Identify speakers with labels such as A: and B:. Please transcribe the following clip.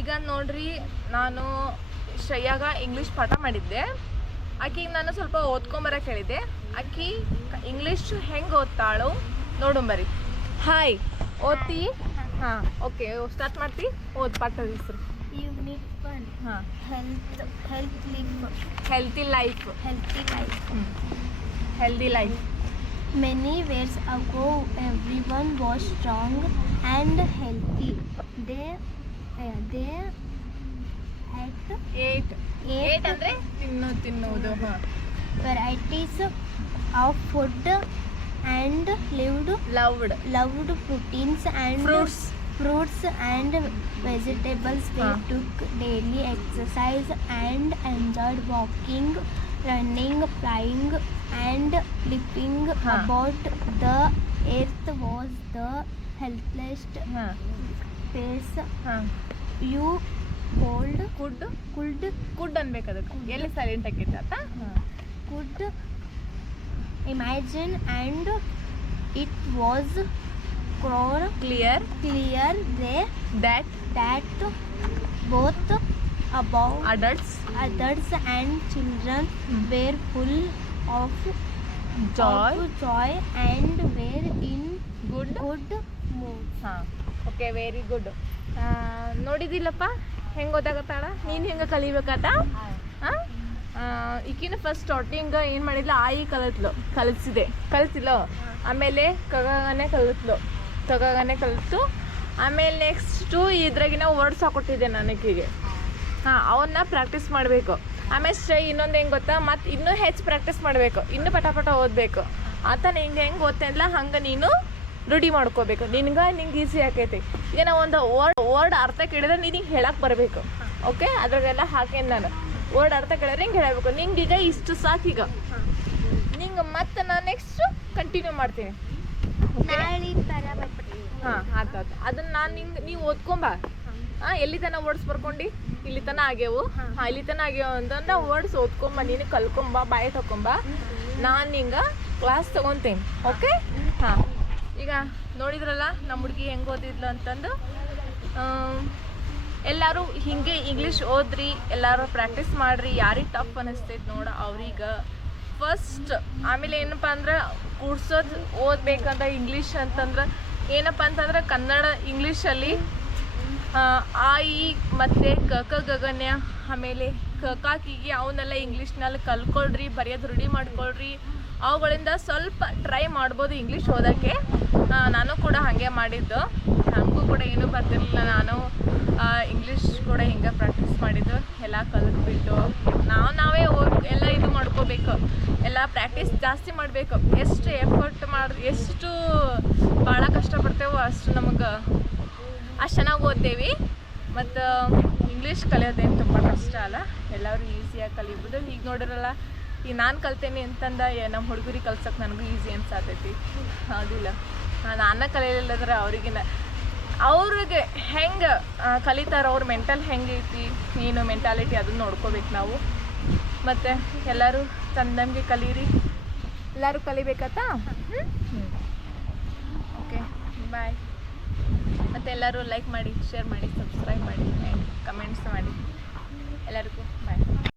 A: ಈಗ ನೋಡ್ರಿ ನಾನು ಶ್ರೇಯಾಗ ಇಂಗ್ಲೀಷ್ ಪಾಠ ಮಾಡಿದ್ದೆ. ಆಕಿಗೆ ನಾನು ಸ್ವಲ್ಪ ಓದ್ಕೊಂಬರಕ್ಕೆ ಹೇಳಿದ್ದೆ. ಆಕಿ ಇಂಗ್ಲೀಷ್ ಹೆಂಗೆ ಓದ್ತಾಳು ನೋಡುಂಬರಿ ಹಾಯ್ ಓದ್ತಿ? ಹಾಂ ಓಕೆ ಸ್ಟಾರ್ಟ್ ಮಾಡ್ತಿ? ಓದ್ ಪಾಠದ ಹೆಸರು.
B: Unit 1
A: ಹಾಂ.
B: Health health leaf
A: healthy life
B: Healthy life
A: healthy life
B: Many years ago everyone was strong and healthy. They
A: ate eight
B: ate
A: ಅಂದರೆ ತಿನ್ನು ತಿನ್ನುವುದು ಹಾಂ
B: varieties of food and lived
A: loved
B: loved proteins and
A: Fruits.
B: fruits and vegetables they
A: Ah.
B: took daily exercise and enjoyed walking running flying and leaping
A: Ah.
B: about the earth was the healthiest
A: ಹಾಂ
B: place
A: ಹಾಂ
B: you could
A: could
B: could
A: ಕುಡ್ ಅನ್ಬೇಕು ಅದಕ್ಕೆ ಎಲ್ಲಿ silent ಆಗಿತ್ತು ಆತ
B: could imagine and it was clear
A: clear
B: clear there
A: that
B: that both above
A: adults
B: adults and children
A: Hmm.
B: were full of
A: joy
B: of joy and were in
A: good
B: good mood.
A: ಹಾಂ okay very good ನೋಡಿದಿಲ್ಲಪ್ಪ ಹೆಂಗೆ ಗೊತ್ತಾಗತ್ತಾಳ? ನೀನು ಹೆಂಗೆ ಕಲಿಬೇಕಾತ? ಹಾಂ ಈಕಿನ first starting ಏನು ಮಾಡಿದ್ಲು? ಆಯಿ ಕಲಿತ್ಲು. ಕಲಿಸಿದೆ. ಕಲಿಸಿಲ್ಲೋ ಆಮೇಲೆ ಕಗಗನೆ ಕಲಿತ್ಲು. ಕಗಗನೆ ಕಲಿತು. ಆಮೇಲೆ ನೆಕ್ಸ್ಟು ಇದ್ರಾಗಿನ ವರ್ಡ್ಸ್ ಹಾಕೊಟ್ಟಿದ್ದೆ ನನಗೀಗೆ ಹಾಂ, ಅವನ್ನ ಪ್ರಾಕ್ಟೀಸ್ ಮಾಡಬೇಕು. ಆಮೇಲೆ ಸ್ಟೇ ಇನ್ನೊಂದು ಹೆಂಗೆ ಗೊತ್ತಾ? ಮತ್ತು ಇನ್ನೂ ಹೆಚ್ಚು ಪ್ರಾಕ್ಟೀಸ್ ಮಾಡಬೇಕು. ಇನ್ನೂ ಪಟಾಪಟ ಪಟ ಓದಬೇಕು. ಆತ ನಿಂಗೆ ಹೆಂಗೆ ಓದ್ತೇನಲ್ಲ ಹಂಗೆ ನೀನು ರೂಢಿ ಮಾಡ್ಕೋಬೇಕು. ನಿನ್ಗೆ ನಿಂಗೆ ಈಸಿ ಆಕೈತಿ. ಈಗ ನಾವು ಒಂದು ವರ್ಡ್ ವರ್ಡ್ ಅರ್ಥ ಕೇಳಿದ್ರೆ ನಿನಗೆ ಹೇಳಕ್ಕೆ ಬರಬೇಕು. ಓಕೆ ಅದ್ರಾಗೆಲ್ಲ ಹಾಕೇನು ನಾನು. ವರ್ಡ್ ಅರ್ಥ ಕೇಳಿದ್ರೆ ಹಿಂಗೆ ಹೇಳಬೇಕು. ನಿಂಗೆ ಈಗ ಇಷ್ಟು ಈಗ. ನಿಂಗೆ ಮತ್ತೆ ನಾನು ನೆಕ್ಸ್ಟ್ ಕಂಟಿನ್ಯೂ ಮಾಡ್ತೀನಿ. ಹಾಂ ಆಯ್ತು ಆತು. ಅದನ್ನ ನಾನು ನಿಂಗೆ ನೀವು ಓದ್ಕೊಂಬ. ಹಾಂ ಎಲ್ಲಿ ತನ ವರ್ಡ್ಸ್ ಬರ್ಕೊಂಡು? ಇಲ್ಲಿ ತನ ಆಗ್ಯವು.
B: ಹಾ.
A: ಹಾಂ ಇಲ್ಲಿ ತನ ಆಗ್ಯಾವ ಅಂತಂದ್ರೆ ವರ್ಡ್ಸ್ ಓದ್ಕೊಂಬ. ನೀನು ಕಲ್ಕೊಂಬ ಬಾಯಿ ತಕೊಂಬ. ನಾನು ನಿಂಗೆ ಕ್ಲಾಸ್ ತೊಗೊತೀನಿ. ಓಕೆ ಹಾಂ. ಈಗ ನೋಡಿದ್ರಲ್ಲ ನಮ್ಮ ಹುಡುಗಿ ಹೆಂಗೆ ಓದಿದ್ಲು ಅಂತಂದು ಎಲ್ಲರೂ ಹಿಂಗೆ ಇಂಗ್ಲೀಷ್ ಓದ್ರಿ ಎಲ್ಲರೂ ಪ್ರಾಕ್ಟೀಸ್ ಮಾಡ್ರಿ ಯಾರಿಗೆ ಟಫ್ ಅನ್ನಿಸ್ತೈತೆ ನೋಡ ಅವ್ರಿಗೆ. ಫಸ್ಟ್ ಆಮೇಲೆ ಏನಪ್ಪ ಅಂದ್ರೆ ಕೂಡ್ಸೋದು ಓದ್ಬೇಕಂದ್ರೆ ಇಂಗ್ಲೀಷ್ ಅಂತಂದ್ರೆ ಏನಪ್ಪ ಅಂತಂದ್ರೆ ಕನ್ನಡ ಇಂಗ್ಲೀಷಲ್ಲಿ ಆ, ಈ ಮತ್ತು ಕ ಕ ಗಗನ್ಯ ಆಮೇಲೆ ಕ ಕಾಕಿಗೆ ಕಿಗಿ ಅವನ್ನೆಲ್ಲ ಇಂಗ್ಲೀಷ್ನಲ್ಲಿ ಕಲ್ಕೊಳ್ರಿ ಬರೆಯೋದು ರೂಢಿ ಮಾಡ್ಕೊಳ್ರಿ. ಅವುಗಳಿಂದ ಸ್ವಲ್ಪ ಟ್ರೈ ಮಾಡ್ಬೋದು ಇಂಗ್ಲೀಷ್ ಓದೋಕ್ಕೆ. ನಾನು ಕೂಡ ಹಾಗೆ ಮಾಡಿದ್ದು. ನನಗೂ ಕೂಡ ಏನೂ ಬರ್ತಿರ್ಲಿಲ್ಲ. ನಾನು ಇಂಗ್ಲೀಷ್ ಕೂಡ ಹಿಂಗೆ ಪ್ರಾಕ್ಟೀಸ್ ಮಾಡಿದ್ದು. ಎಲ್ಲ ಕಲಿತ್ಬಿಟ್ಟು ನಾವು ನಾವೇ ಎಲ್ಲ ಇದು ಮಾಡ್ಕೋಬೇಕು. ಎಲ್ಲ ಪ್ರಾಕ್ಟೀಸ್ ಜಾಸ್ತಿ ಮಾಡಬೇಕು. ಎಷ್ಟು ಎಫರ್ಟ್ ಮಾಡಿ, ಎಷ್ಟು ಭಾಳ ಕಷ್ಟಪಡ್ತೇವೋ ಅಷ್ಟು ನಮಗೆ ಅಷ್ಟು ಚೆನ್ನಾಗಿ ಓದ್ತೇವೆ. ಮತ್ತು ಇಂಗ್ಲೀಷ್ ಕಲಿಯೋದೇನು ತುಂಬ ಕಷ್ಟ ಅಲ್ಲ. ಎಲ್ಲರೂ ಈಸಿಯಾಗಿ ಕಲಿಬೋದು. ಈಗ ನೋಡಿರಲ್ಲ ಈಗ ನಾನು ಕಲ್ತೇನೆ ಅಂತಂದ ನಮ್ಮ ಹುಡುಗರಿಗೆ ಕಲ್ಸಕ್ಕೆ ನನಗೂ ಈಸಿ ಅನ್ಸಾತೈತಿ. ಹೌದಿಲ್ಲ. ನಾನು ಕಲಿಯಲಿಲ್ಲದ್ರೆ ಅವ್ರಿಗಿನ, ಅವ್ರಿಗೆ ಹೆಂಗೆ ಕಲಿತಾರ, ಅವ್ರ ಮೆಂಟಲ್ ಹೆಂಗೈತಿ ಏನು ಮೆಂಟಾಲಿಟಿ ಅದನ್ನ ನೋಡ್ಕೋಬೇಕು ನಾವು. ಮತ್ತು ಎಲ್ಲರೂ ತಂದಂಗೆ ಕಲೀರಿ. ಎಲ್ಲರೂ ಕಲಿಬೇಕತ್ತಾ? ಓಕೆ, ಬಾಯ್. ಮತ್ತು ಎಲ್ಲರೂ ಲೈಕ್ ಮಾಡಿ ಶೇರ್ ಮಾಡಿ ಸಬ್ಸ್ಕ್ರೈಬ್ ಮಾಡಿ ಆ್ಯಂಡ್ ಕಮೆಂಟ್ಸ್ ಮಾಡಿ. ಎಲ್ಲರಿಗೂ, ಬಾಯ್.